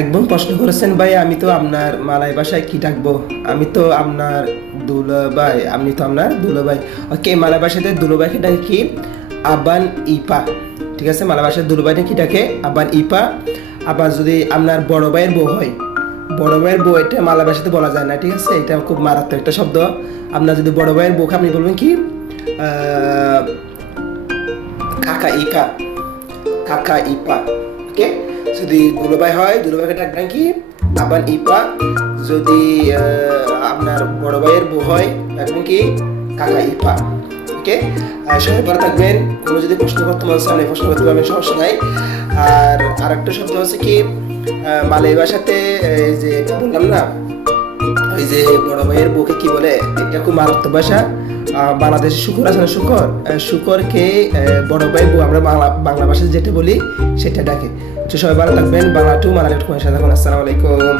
একদম প্রশ্ন করেছেন, ভাই, আমি তো আপনার মালাই ভাষায় কি ডাকবো? আমি তো আপনার দুলাভাই, আমি তো আপনার দুলাভাই। ওকে, মালাই ভাষাতে দুলাভাইকে ডাকে কি? আবান ইপা। ঠিক আছে, মালাই ভাষায় দুলাভাইটা কি ডাকে? আবান ইপা। আবার যদি আপনার বড় ভাইয়ের বউ হয়। বড় ভাইয়ের বউ, এটা মালা ভাষাতে বলা যায় না, ঠিক আছে? এটা খুব মারাত্মক একটা শব্দ। আপনার যদি বড় ভাইয়ের বউকে আপনি বলবেন কি? কাকা ইকা কাকা ইপা। ওকে? যদি দুলোভাই হয়, দুলোভাইকে ডাকবেন কি আবার ইপা যদি আপনার বড় ভাইয়ের বউ হয় ডাকবেন কি কাকা ইপা। ওকে সবাই ভালো থাকবেন। কোনো যদি প্রশ্ন করতে মন চান প্রশ্ন করতে পারবেন, সমস্যা নাই। আর আরেকটা শব্দ হচ্ছে কি মালয় ভাষাতে যে, বললাম না ওই যে বড় ভাইয়ের বউকে কি বলে? এটা খুব মারাত্মক ভাষা। বাংলাদেশে শুকর আছে না শুকর? শুকরকে বড় ভাই বউ আমরা বাংলা বাংলা ভাষায় যেটা বলি সেটা ডাকে। তো সবাই ভালো থাকবেন। বাংলা টু মারা টু সাথে আসসালামু আলাইকুম।